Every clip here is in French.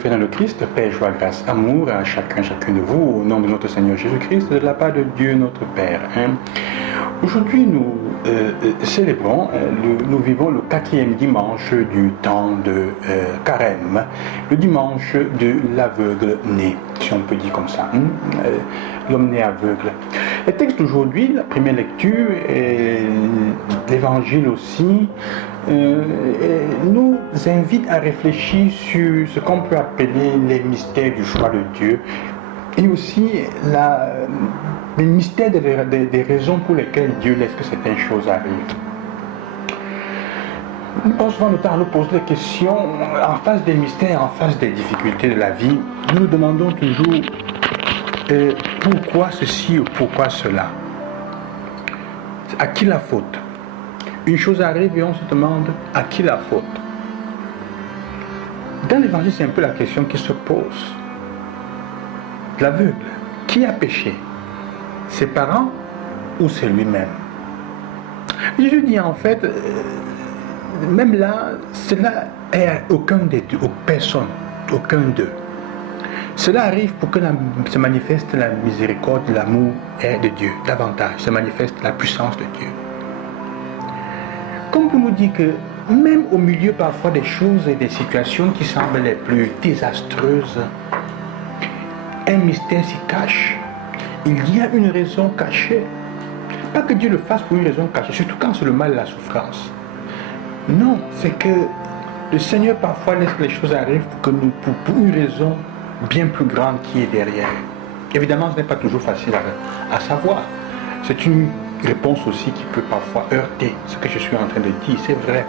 frères dans le Christ, paix, joie, grâce, amour à chacun, chacune de vous, au nom de notre Seigneur Jésus-Christ, de la part de Dieu notre Père. Aujourd'hui, nous célébrons, nous vivons le 4e dimanche du temps de Carême, le dimanche de l'aveugle né, si on peut dire comme ça, l'homme né aveugle. Le texte d'aujourd'hui, la première lecture, et l'évangile aussi, nous invite à réfléchir sur ce qu'on peut appeler les mystères du choix de Dieu et aussi les mystères des raisons pour lesquelles Dieu laisse que certaines choses arrivent. Nous passons souvent le temps à nous poser des questions en face des mystères, en face des difficultés de la vie. Nous nous demandons toujours pourquoi ceci ou pourquoi cela. À qui la faute? Une chose arrive et on se demande à qui la faute. Dans l'évangile, c'est un peu la question qui se pose. L'aveugle, qui a péché? Ses parents ou c'est lui-même? Jésus dit en fait, même là, cela est à aucun des deux, personne, aucun d'eux. Cela arrive pour que se manifeste la miséricorde, l'amour de Dieu, davantage, se manifeste la puissance de Dieu. Comme pour nous dire que même au milieu parfois des choses et des situations qui semblent les plus désastreuses, un mystère s'y cache. Il y a une raison cachée. Pas que Dieu le fasse pour une raison cachée, surtout quand c'est le mal et la souffrance. Non, c'est que le Seigneur parfois laisse les choses arriver pour une raison bien plus grande qui est derrière. Évidemment, ce n'est pas toujours facile à savoir. C'est une réponse aussi qui peut parfois heurter ce que je suis en train de dire, c'est vrai.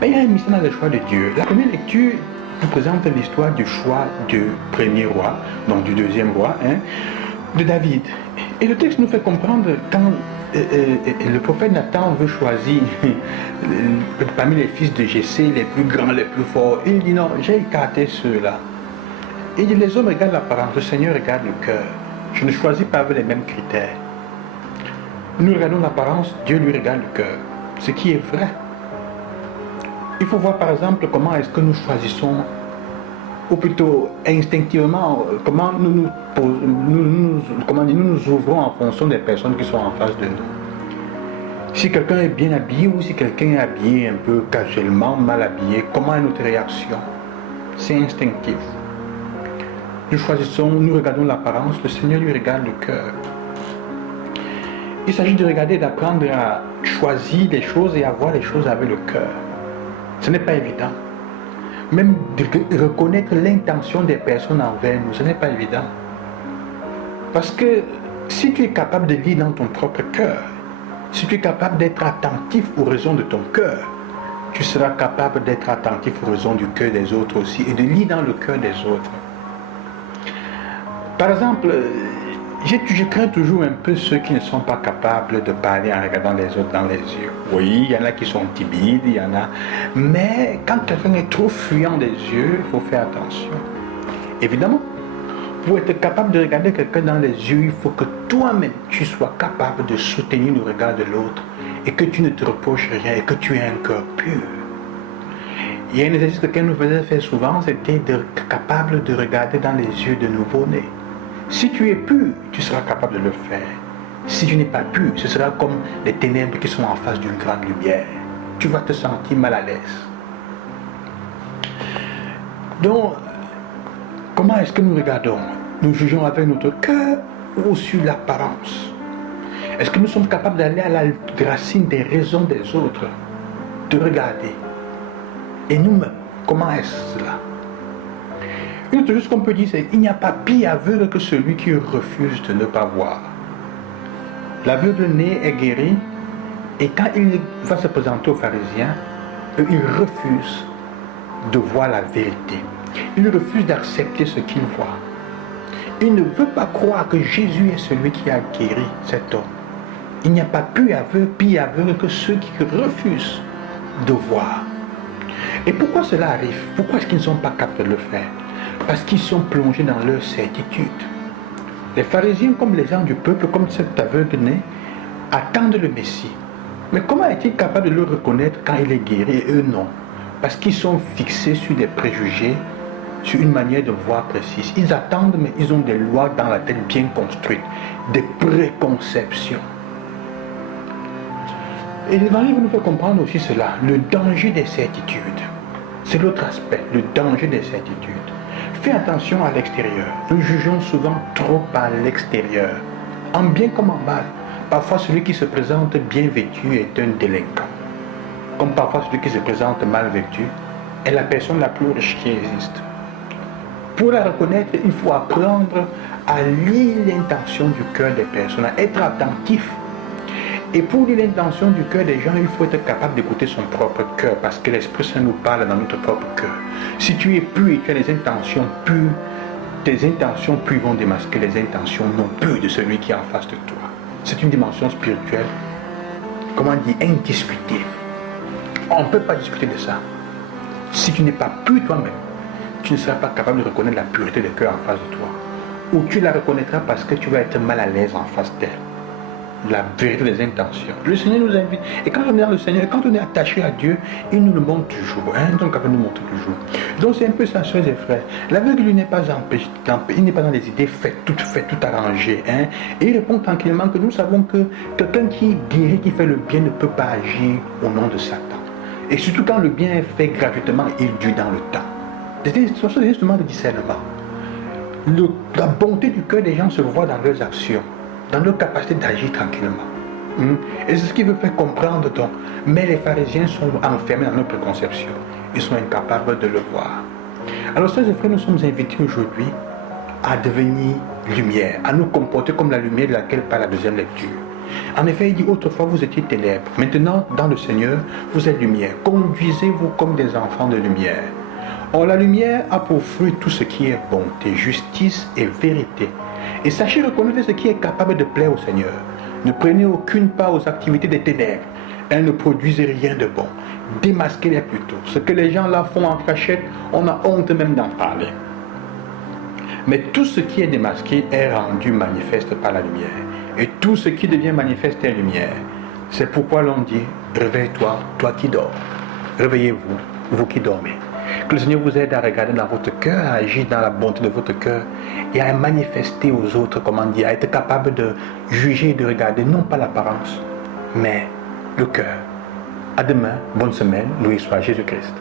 Mais il y a un mystère dans le choix de Dieu. La première lecture nous présente l'histoire du choix du premier roi, donc du deuxième roi, de David. Et le texte nous fait comprendre quand le prophète Nathan veut choisir parmi les fils de Jessé, les plus grands, les plus forts. Il dit non, j'ai écarté ceux-là. Il dit les hommes regardent l'apparence, le Seigneur regarde le cœur. Je ne choisis pas avec les mêmes critères. Nous regardons l'apparence, Dieu lui regarde le cœur. Ce qui est vrai. Il faut voir par exemple comment est-ce que nous choisissons, ou plutôt instinctivement, comment nous nous ouvrons en fonction des personnes qui sont en face de nous. Si quelqu'un est bien habillé ou si quelqu'un est habillé un peu casuellement, mal habillé, comment est notre réaction? C'est instinctif. Nous choisissons, nous regardons l'apparence, le Seigneur lui regarde le cœur. Il s'agit de regarder, d'apprendre à choisir les choses et à voir les choses avec le cœur. Ce n'est pas évident. Même de reconnaître l'intention des personnes envers nous, ce n'est pas évident. Parce que si tu es capable de lire dans ton propre cœur, si tu es capable d'être attentif aux raisons de ton cœur, tu seras capable d'être attentif aux raisons du cœur des autres aussi et de lire dans le cœur des autres. Par exemple, je crains toujours un peu ceux qui ne sont pas capables de parler en regardant les autres dans les yeux. Oui, il y en a qui sont timides, il y en a. Mais quand quelqu'un est trop fuyant des yeux, il faut faire attention. Évidemment, pour être capable de regarder quelqu'un dans les yeux, il faut que toi-même, tu sois capable de soutenir le regard de l'autre et que tu ne te reproches rien et que tu aies un cœur pur. Il y a un exercice que nous faisait faire souvent, c'était d'être capable de regarder dans les yeux de nouveau-nés. Si tu es pur, tu seras capable de le faire. Si tu n'es pas pur, ce sera comme les ténèbres qui sont en face d'une grande lumière. Tu vas te sentir mal à l'aise. Donc, comment est-ce que nous regardons? Nous jugeons avec notre cœur ou sur l'apparence? Est-ce que nous sommes capables d'aller à la racine des raisons des autres? De regarder. Et nous-mêmes, comment est-ce cela? Une autre chose qu'on peut dire, c'est qu'il n'y a pas pire aveugle que celui qui refuse de ne pas voir. L'aveugle né est guéri, et quand il va se présenter aux pharisiens, il refuse de voir la vérité. Il refuse d'accepter ce qu'il voit. Il ne veut pas croire que Jésus est celui qui a guéri cet homme. Il n'y a pas pire aveugle que ceux qui refusent de voir. Et pourquoi cela arrive? Pourquoi est-ce qu'ils ne sont pas capables de le faire? Parce qu'ils sont plongés dans leur certitude. Les pharisiens, comme les gens du peuple, comme cet aveugle né, attendent le Messie. Mais comment est-il capable de le reconnaître quand il est guéri et eux non? Parce qu'ils sont fixés sur des préjugés, sur une manière de voir précise. Ils attendent, mais ils ont des lois dans la tête bien construites, des préconceptions. Et l'évangile nous fait comprendre aussi cela, le danger des certitudes. C'est l'autre aspect, le danger des certitudes. Fais attention à l'extérieur. Nous jugeons souvent trop à l'extérieur, en bien comme en mal. Parfois, celui qui se présente bien vêtu est un délinquant. Comme parfois, celui qui se présente mal vêtu est la personne la plus riche qui existe. Pour la reconnaître, il faut apprendre à lire l'intention du cœur des personnes, à être attentif. Et pour lire l'intention du cœur des gens, il faut être capable d'écouter son propre cœur, parce que l'Esprit Saint nous parle dans notre propre cœur. Si tu es pur et tu as des intentions pures, tes intentions pures vont démasquer les intentions non pures de celui qui est en face de toi. C'est une dimension spirituelle, comment dire, indiscutée. On ne peut pas discuter de ça. Si tu n'es pas pur toi-même, tu ne seras pas capable de reconnaître la pureté du cœur en face de toi. Ou tu la reconnaîtras parce que tu vas être mal à l'aise en face d'elle. La vérité des intentions. Le Seigneur nous invite. Et quand on est dans le Seigneur, quand on est attaché à Dieu, il nous le montre toujours. Donc, il nous montre toujours. Donc, c'est un peu ça, soeurs et frères. L'aveugle, lui, n'est pas empêché, il n'est pas dans les idées faites, tout arrangé. Et il répond tranquillement que nous savons que quelqu'un qui guérit, qui fait le bien, ne peut pas agir au nom de Satan. Et surtout quand le bien est fait gratuitement, il dure dans le temps. Ce sont des instruments de discernement. La bonté du cœur des gens se voit dans leurs actions, dans leur capacité d'agir tranquillement. Et c'est ce qui veut faire comprendre donc. Mais les pharisiens sont enfermés dans leur préconception. Ils sont incapables de le voir. Alors, sœurs et frères, nous sommes invités aujourd'hui à devenir lumière, à nous comporter comme la lumière de laquelle parle la deuxième lecture. En effet, il dit, autrefois vous étiez ténèbres. Maintenant, dans le Seigneur, vous êtes lumière. Conduisez-vous comme des enfants de lumière. Or, la lumière a pour fruit tout ce qui est bonté, justice et vérité. Et sachez reconnaître ce qui est capable de plaire au Seigneur. Ne prenez aucune part aux activités des ténèbres. Elles ne produisent rien de bon. Démasquez-les plutôt. Ce que les gens là font en cachette, on a honte même d'en parler. Mais tout ce qui est démasqué est rendu manifeste par la lumière. Et tout ce qui devient manifeste est lumière. C'est pourquoi l'on dit, réveille-toi, toi qui dors. Réveillez-vous, vous qui dormez. Que le Seigneur vous aide à regarder dans votre cœur, à agir dans la bonté de votre cœur et à manifester aux autres, comment dire, à être capable de juger et de regarder, non pas l'apparence, mais le cœur. À demain, bonne semaine, loué soit Jésus-Christ.